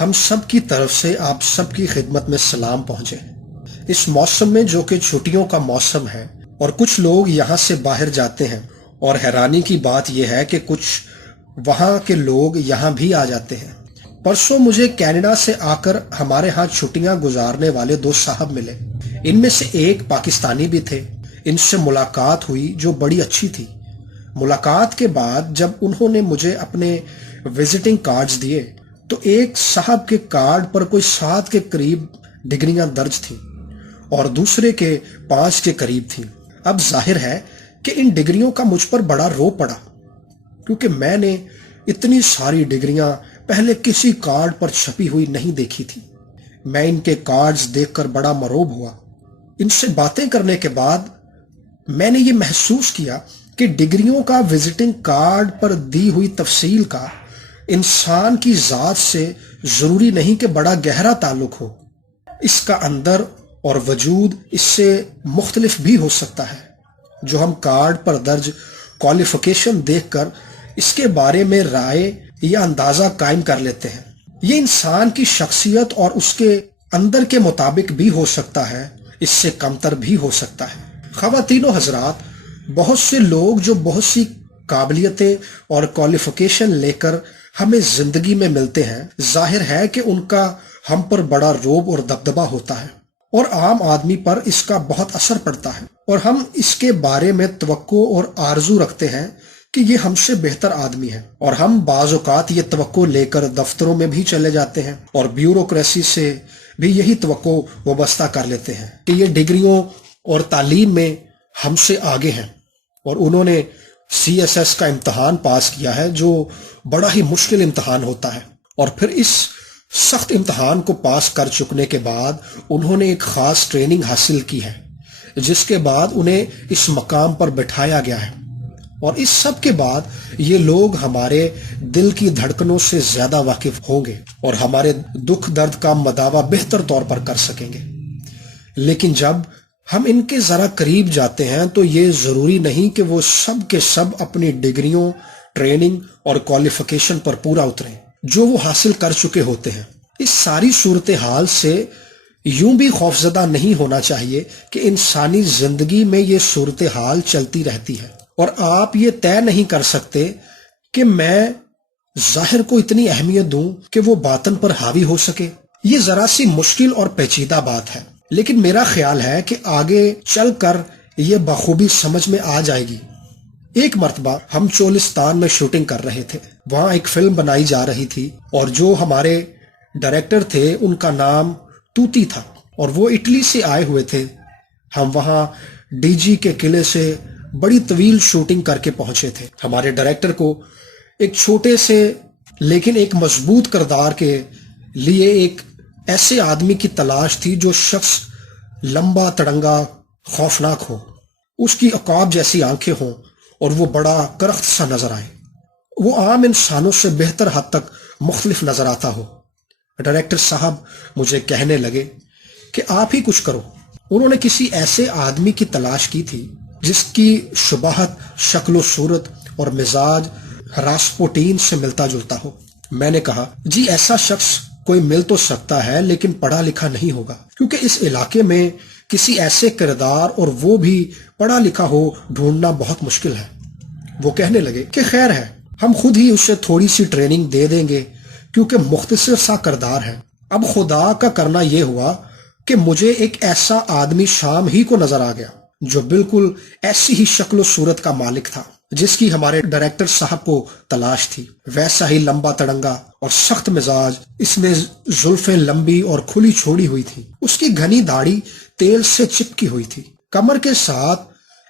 ہم سب کی طرف سے آپ سب کی خدمت میں سلام پہنچے۔ اس موسم میں جو کہ چھٹیوں کا موسم ہے اور کچھ لوگ یہاں سے باہر جاتے ہیں، اور حیرانی کی بات یہ ہے کہ کچھ وہاں کے لوگ یہاں بھی آ جاتے ہیں۔ پرسوں مجھے کینیڈا سے آ کر ہمارے ہاں چھٹیاں گزارنے والے دو صاحب ملے۔ ان میں سے ایک پاکستانی بھی تھے۔ ان سے ملاقات ہوئی جو بڑی اچھی تھی۔ ملاقات کے بعد جب انہوں نے مجھے اپنے وزٹنگ کارڈز دیے تو ایک صاحب کے کارڈ پر کوئی 7 کے قریب ڈگریاں درج تھیں اور دوسرے کے 5 کے قریب تھیں۔ اب ظاہر ہے کہ ان ڈگریوں کا مجھ پر بڑا رو پڑا، کیونکہ میں نے اتنی ساری ڈگریاں پہلے کسی کارڈ پر چھپی ہوئی نہیں دیکھی تھی۔ میں ان کے کارڈز دیکھ کر بڑا مروب ہوا۔ ان سے باتیں کرنے کے بعد میں نے یہ محسوس کیا کہ ڈگریوں کا وزٹنگ کارڈ پر دی ہوئی تفصیل کا انسان کی ذات سے ضروری نہیں کہ بڑا گہرا تعلق ہو۔ اس کا اندر اور وجود اس سے مختلف بھی ہو سکتا ہے۔ جو ہم کارڈ پر درج کوالیفیکیشن دیکھ کر اس کے بارے میں رائے یا اندازہ قائم کر لیتے ہیں، یہ انسان کی شخصیت اور اس کے اندر کے مطابق بھی ہو سکتا ہے، اس سے کمتر بھی ہو سکتا ہے۔ خواتین و حضرات، بہت سے لوگ جو بہت سی قابلیتیں اور کوالیفیکیشن لے کر ہمیں زندگی میں ملتے ہیں، ظاہر ہے کہ ان کا ہم پر بڑا رعب اور دبدبہ ہوتا ہے، اور عام آدمی پر اس کا بہت اثر پڑتا ہے، اور ہم اس کے بارے میں توقع اور آرزو رکھتے ہیں کہ یہ ہم سے بہتر آدمی ہے، اور ہم بعض اوقات یہ توقع لے کر دفتروں میں بھی چلے جاتے ہیں اور بیوروکریسی سے بھی یہی توقع وابستہ کر لیتے ہیں کہ یہ ڈگریوں اور تعلیم میں ہم سے آگے ہیں، اور انہوں نے CSS کا امتحان پاس کیا ہے جو بڑا ہی مشکل امتحان ہوتا ہے، اور پھر اس سخت امتحان کو پاس کر چکنے کے بعد انہوں نے ایک خاص ٹریننگ حاصل کی ہے، جس کے بعد انہیں اس مقام پر بٹھایا گیا ہے، اور اس سب کے بعد یہ لوگ ہمارے دل کی دھڑکنوں سے زیادہ واقف ہوں گے اور ہمارے دکھ درد کا مداوع بہتر طور پر کر سکیں گے۔ لیکن جب ہم ان کے ذرا قریب جاتے ہیں تو یہ ضروری نہیں کہ وہ سب کے سب اپنی ڈگریوں، ٹریننگ اور کوالیفیکیشن پر پورا اتریں جو وہ حاصل کر چکے ہوتے ہیں۔ اس ساری صورتحال سے یوں بھی خوفزدہ نہیں ہونا چاہیے کہ انسانی زندگی میں یہ صورتحال چلتی رہتی ہے، اور آپ یہ طے نہیں کر سکتے کہ میں ظاہر کو اتنی اہمیت دوں کہ وہ باطن پر حاوی ہو سکے۔ یہ ذرا سی مشکل اور پیچیدہ بات ہے، لیکن میرا خیال ہے کہ آگے چل کر یہ بخوبی سمجھ میں آ جائے گی۔ ایک مرتبہ ہم چولستان میں شوٹنگ کر رہے تھے۔ وہاں ایک فلم بنائی جا رہی تھی، اور جو ہمارے ڈائریکٹر تھے ان کا نام توتی تھا، اور وہ اٹلی سے آئے ہوئے تھے۔ ہم وہاں DG کے قلعے سے بڑی طویل شوٹنگ کر کے پہنچے تھے۔ ہمارے ڈائریکٹر کو ایک چھوٹے سے لیکن ایک مضبوط کردار کے لیے ایک ایسے آدمی کی تلاش تھی جو شخص لمبا تڑنگا خوفناک ہو، اس کی عقاب جیسی آنکھیں ہوں، اور وہ بڑا کرخت سا نظر آئے، وہ عام انسانوں سے بہتر حد تک مختلف نظر آتا ہو۔ ڈائریکٹر صاحب مجھے کہنے لگے کہ آپ ہی کچھ کرو۔ انہوں نے کسی ایسے آدمی کی تلاش کی تھی جس کی شباہت، شکل و صورت اور مزاج راسپوٹین سے ملتا جلتا ہو۔ میں نے کہا، جی ایسا شخص کوئی مل تو سکتا ہے لیکن پڑھا لکھا نہیں ہوگا، کیونکہ اس علاقے میں کسی ایسے کردار اور وہ بھی پڑھا لکھا ہو ڈھونڈنا بہت مشکل ہے۔ وہ کہنے لگے کہ خیر ہے، ہم خود ہی اسے تھوڑی سی ٹریننگ دے دیں گے، کیونکہ مختصر سا کردار ہے۔ اب خدا کا کرنا یہ ہوا کہ مجھے ایک ایسا آدمی شام ہی کو نظر آ گیا جو بالکل ایسی ہی شکل و صورت کا مالک تھا جس کی ہمارے ڈائریکٹر صاحب کو تلاش تھی۔ ویسا ہی لمبا تڑنگا اور سخت مزاج، اس نے زلفیں لمبی اور کھلی چھوڑی ہوئی تھی، اس کی گھنی داڑھی تیل سے چپکی ہوئی تھی، کمر کے ساتھ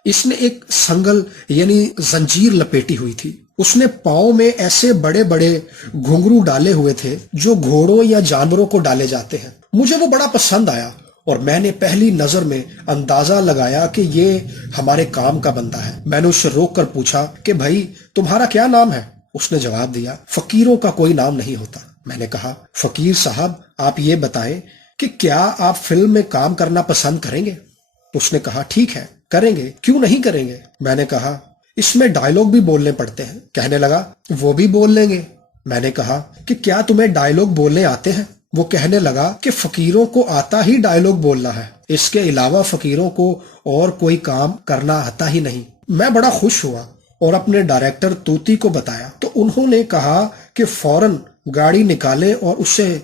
اس نے ایک سنگل یعنی زنجیر لپیٹی ہوئی تھی، اس نے پاؤں میں ایسے بڑے بڑے گھنگرو ڈالے ہوئے تھے جو گھوڑوں یا جانوروں کو ڈالے جاتے ہیں۔ مجھے وہ بڑا پسند آیا، اور میں نے پہلی نظر میں اندازہ لگایا کہ یہ ہمارے کام کا بندہ ہے۔ میں نے اسے روک کر پوچھا کہ بھائی تمہارا کیا نام ہے؟ اس نے جواب دیا، فقیروں کا کوئی نام نہیں ہوتا۔ میں نے کہا، فقیر صاحب آپ یہ بتائیں کہ کیا آپ فلم میں کام کرنا پسند کریں گے؟ اس نے کہا، ٹھیک ہے کریں گے، کیوں نہیں کریں گے؟ میں نے کہا، اس میں ڈائلاگ بھی بولنے پڑتے ہیں۔ کہنے لگا، وہ بھی بول لیں گے۔ میں نے کہا کہ کیا تمہیں ڈائیلاگ بولنے آتے ہیں؟ وہ کہنے لگا کہ فقیروں کو آتا ہی ڈائیلاگ بولنا ہے، اس کے علاوہ فقیروں کو اور کوئی کام کرنا آتا ہی نہیں۔ میں بڑا خوش ہوا اور اپنے ڈائریکٹر توتی کو بتایا تو انہوں نے کہا کہ فوراً گاڑی نکالے اور اسے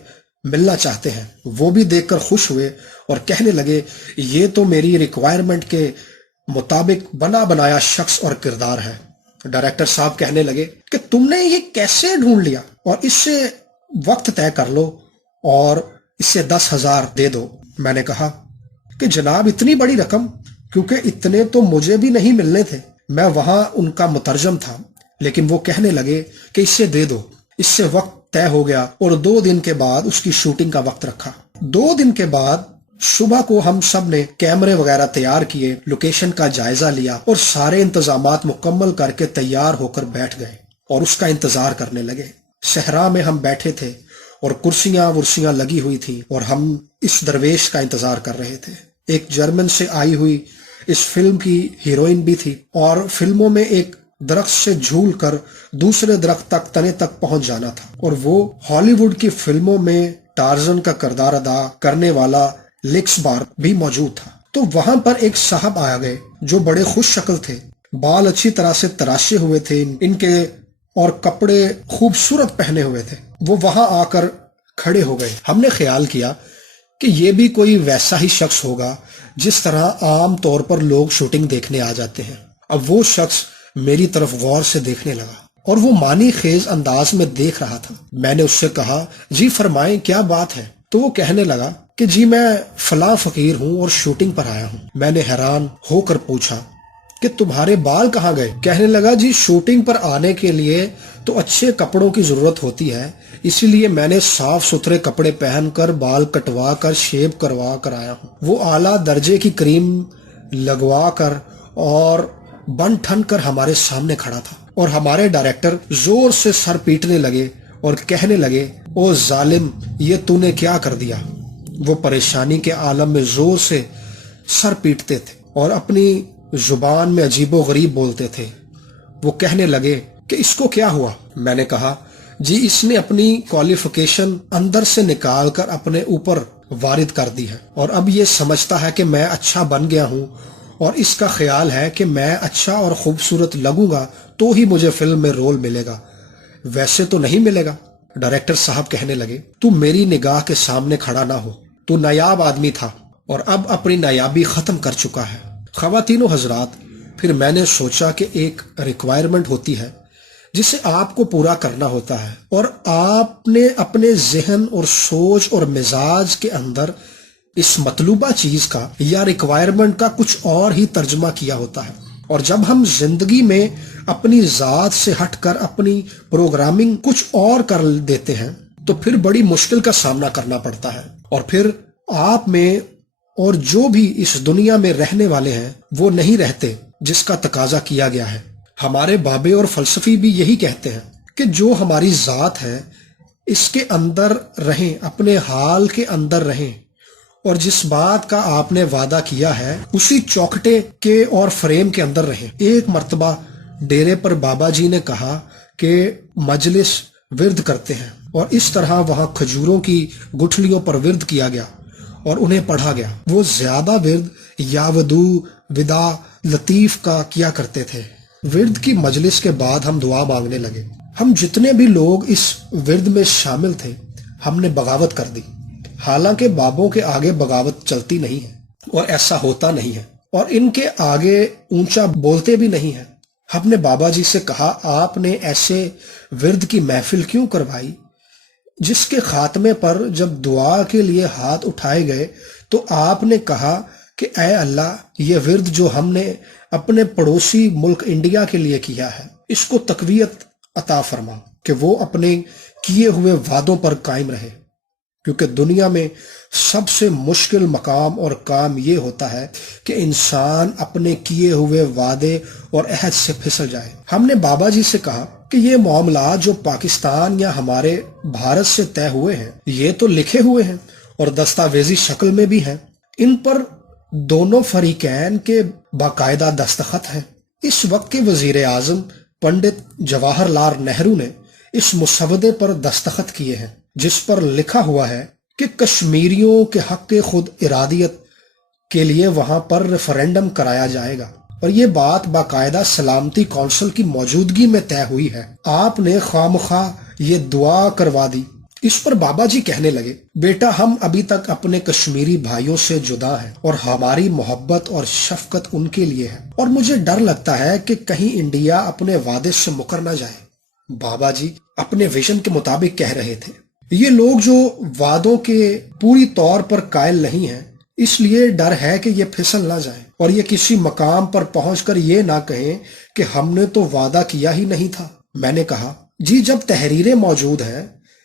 ملنا چاہتے ہیں۔ وہ بھی دیکھ کر خوش ہوئے اور کہنے لگے یہ تو میری ریکوائرمنٹ کے مطابق بنا بنایا شخص اور کردار ہے۔ ڈائریکٹر صاحب کہنے لگے کہ تم نے یہ کیسے ڈھونڈ لیا، اور اس سے وقت طے کر لو اور اس سے 10,000 دے دو۔ میں نے کہا کہ جناب اتنی بڑی رقم، کیونکہ اتنے تو مجھے بھی نہیں ملنے تھے، میں وہاں ان کا مترجم تھا، لیکن وہ کہنے لگے کہ اس سے دے دو۔ اس سے وقت طے ہو گیا اور 2 دن کے بعد اس کی شوٹنگ کا وقت رکھا۔ 2 دن کے بعد صبح کو ہم سب نے کیمرے وغیرہ تیار کیے، لوکیشن کا جائزہ لیا اور سارے انتظامات مکمل کر کے تیار ہو کر بیٹھ گئے اور اس کا انتظار کرنے لگے۔ صحرا میں ہم بیٹھے تھے اور کرسیاں ورسیاں لگی ہوئی تھی اور ہم اس درویش کا انتظار کر رہے تھے۔ ایک جرمن سے آئی ہوئی اس فلم کی ہیروئن بھی تھی، اور فلموں میں ایک درخت سے جھول کر دوسرے درخت تک تنے تک پہنچ جانا تھا، اور وہ ہالی ووڈ کی فلموں میں ٹارزن کا کردار ادا کرنے والا لیکس بار بھی موجود تھا۔ تو وہاں پر ایک صاحب آ گئے جو بڑے خوش شکل تھے، بال اچھی طرح سے تراشے ہوئے تھے ان کے اور کپڑے خوبصورت پہنے ہوئے تھے۔ وہ وہاں آ کر کھڑے ہو گئے۔ ہم نے خیال کیا کہ یہ بھی کوئی ویسا ہی شخص ہوگا جس طرح عام طور پر لوگ شوٹنگ دیکھنے آ جاتے ہیں۔ اب وہ شخص میری طرف غور سے دیکھنے لگا اور وہ معنی خیز انداز میں دیکھ رہا تھا۔ میں نے اس سے کہا جی فرمائیں کیا بات ہے؟ تو وہ کہنے لگا کہ جی میں فلاں فقیر ہوں اور شوٹنگ پر آیا ہوں۔ میں نے حیران ہو کر پوچھا کہ تمہارے بال کہاں گئے؟ کہنے لگا جی شوٹنگ پر آنے کے لیے تو اچھے کپڑوں کی ضرورت ہوتی ہے، اسی لیے میں نے صاف ستھرے کپڑے پہن کر بال کٹوا کر شیو کروا کر آیا ہوں۔ وہ اعلیٰ درجے کی کریم لگوا کر اور بن ٹھن کر ہمارے سامنے کھڑا تھا، اور ہمارے ڈائریکٹر زور سے سر پیٹنے لگے اور کہنے لگے او ظالم یہ تو نے کیا کر دیا۔ وہ پریشانی کے عالم میں زور سے سر پیٹتے تھے اور اپنی زبان میں عجیب و غریب بولتے تھے۔ وہ کہنے لگے کہ اس کو کیا ہوا؟ میں نے کہا جی اس نے اپنی کوالیفیکیشن اندر سے نکال کر اپنے اوپر وارد کر دی ہے، اور اب یہ سمجھتا ہے کہ میں اچھا بن گیا ہوں، اور اس کا خیال ہے کہ میں اچھا اور خوبصورت لگوں گا تو ہی مجھے فلم میں رول ملے گا، ویسے تو نہیں ملے گا۔ ڈائریکٹر صاحب کہنے لگے تو میری نگاہ کے سامنے کھڑا نہ ہو، تو نایاب آدمی تھا اور اب اپنی نایابی ختم کر چکا ہے۔ خواتین و حضرات، پھر میں نے سوچا کہ ایک ریکوائرمنٹ ہوتی ہے جسے آپ کو پورا کرنا ہوتا ہے، اور آپ نے اپنے ذہن اور سوچ اور مزاج کے اندر اس مطلوبہ چیز کا یا ریکوائرمنٹ کا کچھ اور ہی ترجمہ کیا ہوتا ہے، اور جب ہم زندگی میں اپنی ذات سے ہٹ کر اپنی پروگرامنگ کچھ اور کر دیتے ہیں تو پھر بڑی مشکل کا سامنا کرنا پڑتا ہے، اور پھر آپ میں اور جو بھی اس دنیا میں رہنے والے ہیں وہ نہیں رہتے جس کا تقاضا کیا گیا ہے۔ ہمارے بابے اور فلسفی بھی یہی کہتے ہیں کہ جو ہماری ذات ہے اس کے اندر رہیں، اپنے حال کے اندر رہیں، اور جس بات کا آپ نے وعدہ کیا ہے اسی چوکھٹے کے اور فریم کے اندر رہیں۔ ایک مرتبہ ڈیرے پر بابا جی نے کہا کہ مجلس ورد کرتے ہیں، اور اس طرح وہاں کھجوروں کی گٹھلیوں پر ورد کیا گیا اور انہیں پڑھا گیا۔ وہ زیادہ ورد یا ودو ودا لطیف کا کیا کرتے تھے۔ ورد کی مجلس کے بعد ہم دعا مانگنے لگے۔ ہم جتنے بھی لوگ اس ورد میں شامل تھے ہم نے بغاوت کر دی، حالانکہ بابوں کے آگے بغاوت چلتی نہیں ہے اور ایسا ہوتا نہیں ہے، اور ان کے آگے اونچا بولتے بھی نہیں ہیں۔ ہم نے بابا جی سے کہا آپ نے ایسے ورد کی محفل کیوں کروائی جس کے خاتمے پر جب دعا کے لیے ہاتھ اٹھائے گئے تو آپ نے کہا کہ اے اللہ یہ ورد جو ہم نے اپنے پڑوسی ملک انڈیا کے لیے کیا ہے اس کو تقویت عطا فرما کہ وہ اپنے کیے ہوئے وعدوں پر قائم رہے، کیونکہ دنیا میں سب سے مشکل مقام اور کام یہ ہوتا ہے کہ انسان اپنے کیے ہوئے وعدے اور عہد سے پھسل جائے۔ ہم نے بابا جی سے کہا کہ یہ معاملات جو پاکستان یا ہمارے بھارت سے طے ہوئے ہیں یہ تو لکھے ہوئے ہیں اور دستاویزی شکل میں بھی ہیں، ان پر دونوں فریقین کے باقاعدہ دستخط ہیں۔ اس وقت کے وزیر اعظم پنڈت جواہر لال نہرو نے اس مسودے پر دستخط کیے ہیں جس پر لکھا ہوا ہے کہ کشمیریوں کے حق خود ارادیت کے لیے وہاں پر ریفرینڈم کرایا جائے گا، اور یہ بات باقاعدہ سلامتی کونسل کی موجودگی میں طے ہوئی ہے۔ آپ نے خوامخواہ یہ دعا کروا دی۔ اس پر بابا جی کہنے لگے، بیٹا ہم ابھی تک اپنے کشمیری بھائیوں سے جدا ہیں اور ہماری محبت اور شفقت ان کے لیے ہے، اور مجھے ڈر لگتا ہے کہ کہیں انڈیا اپنے وعدے سے مکر نہ جائے۔ بابا جی اپنے ویژن کے مطابق کہہ رہے تھے، یہ لوگ جو وعدوں کے پوری طور پر قائل نہیں ہیں، اس لیے ڈر ہے کہ یہ پھسل نہ جائیں اور یہ کسی مقام پر پہنچ کر یہ نہ کہیں کہ ہم نے تو وعدہ کیا ہی نہیں تھا۔ میں نے کہا، جی جب تحریریں موجود ہیں،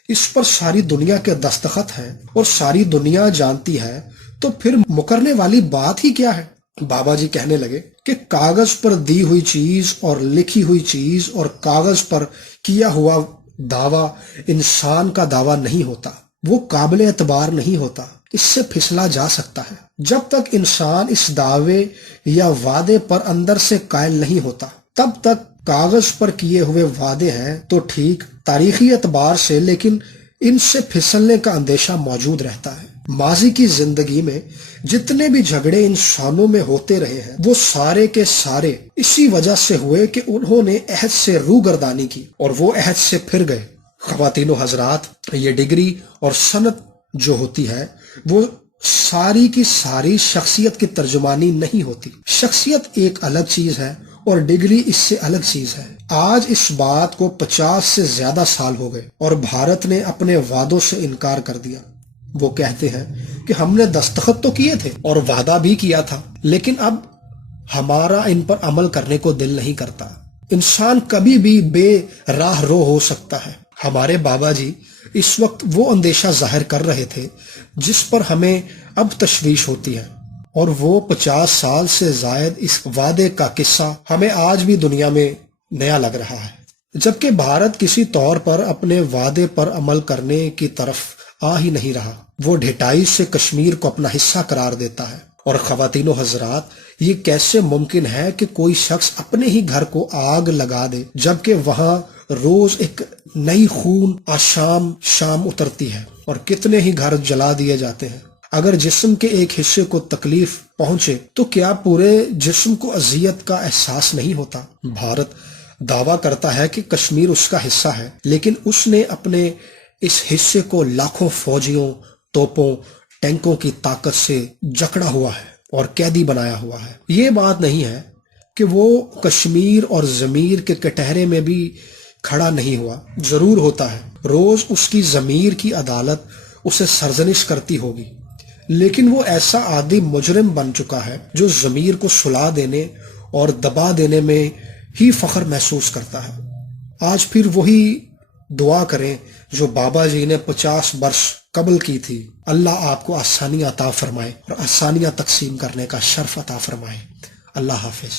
اس پر ساری دنیا کے دستخط ہیں اور ساری دنیا جانتی ہے، تو پھر مکرنے والی بات ہی کیا ہے؟ بابا جی کہنے لگے کہ کاغذ پر دی ہوئی چیز اور لکھی ہوئی چیز اور کاغذ پر کیا ہوا دعویٰ انسان کا دعویٰ نہیں ہوتا، وہ قابل اعتبار نہیں ہوتا، اس سے پھسلا جا سکتا ہے۔ جب تک انسان اس دعوے یا وعدے پر اندر سے قائل نہیں ہوتا، تب تک کاغذ پر کیے ہوئے وعدے ہیں تو ٹھیک تاریخی اعتبار سے، لیکن ان سے پھسلنے کا اندیشہ موجود رہتا ہے۔ ماضی کی زندگی میں جتنے بھی جھگڑے انسانوں میں ہوتے رہے ہیں، وہ سارے کے سارے اسی وجہ سے ہوئے کہ انہوں نے عہد سے روگردانی کی اور وہ عہد سے پھر گئے۔ خواتین و حضرات، یہ ڈگری اور سند جو ہوتی ہے وہ ساری کی ساری شخصیت کی ترجمانی نہیں ہوتی۔ شخصیت ایک الگ چیز ہے اور ڈگری اس سے الگ چیز ہے۔ آج اس بات کو 50 سے زیادہ سال ہو گئے اور بھارت نے اپنے وعدوں سے انکار کر دیا۔ وہ کہتے ہیں کہ ہم نے دستخط تو کیے تھے اور وعدہ بھی کیا تھا، لیکن اب ہمارا ان پر عمل کرنے کو دل نہیں کرتا۔ انسان کبھی بھی بے راہ رو ہو سکتا ہے۔ ہمارے بابا جی اس وقت وہ اندیشہ ظاہر کر رہے تھے جس پر ہمیں اب تشویش ہوتی ہے، اور وہ 50 سال سے زائد اس وعدے کا قصہ ہمیں آج بھی دنیا میں نیا لگ رہا ہے، جبکہ بھارت کسی طور پر اپنے وعدے پر عمل کرنے کی طرف آ ہی نہیں رہا۔ وہ ڈھٹائی سے کشمیر کو اپنا حصہ قرار دیتا ہے۔ اور خواتین و حضرات، یہ کیسے ممکن ہے کہ کوئی شخص اپنے ہی گھر کو آگ لگا دے جبکہ وہاں روز ایک نئی خون آشام شام اترتی ہے، اور کتنے ہی گھر جلا دیے جاتے ہیں۔ اگر جسم کے ایک حصے کو تکلیف پہنچے تو کیا پورے جسم کو اذیت کا احساس نہیں ہوتا؟ بھارت دعویٰ کرتا ہے کہ کشمیر اس کا حصہ ہے، لیکن اس نے اپنے اس حصے کو لاکھوں فوجیوں، توپوں، ٹینکوں کی طاقت سے جکڑا ہوا ہے اور قیدی بنایا ہوا ہے۔ یہ بات نہیں ہے کہ وہ کشمیر اور ضمیر کے کٹہرے میں بھی کھڑا نہیں ہوا، ضرور ہوتا ہے۔ روز اس کی ضمیر کی عدالت اسے سرزنش کرتی ہوگی، لیکن وہ ایسا عادی مجرم بن چکا ہے جو ضمیر کو سلا دینے اور دبا دینے میں ہی فخر محسوس کرتا ہے۔ آج پھر وہی دعا کریں جو بابا جی نے 50 برس قبل کی تھی۔ اللہ آپ کو آسانیاں عطا فرمائے اور آسانیاں تقسیم کرنے کا شرف عطا فرمائے۔ اللہ حافظ۔